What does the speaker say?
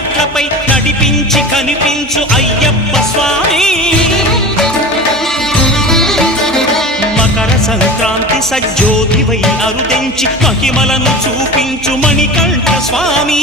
మెట్లపై నడిపించి కనిపించు అయ్యప్ప స్వామి మకర సంక్రాంతి సజ్జోతివై అరుదెంచి మహిమలను చూపించు మణికంఠ స్వామి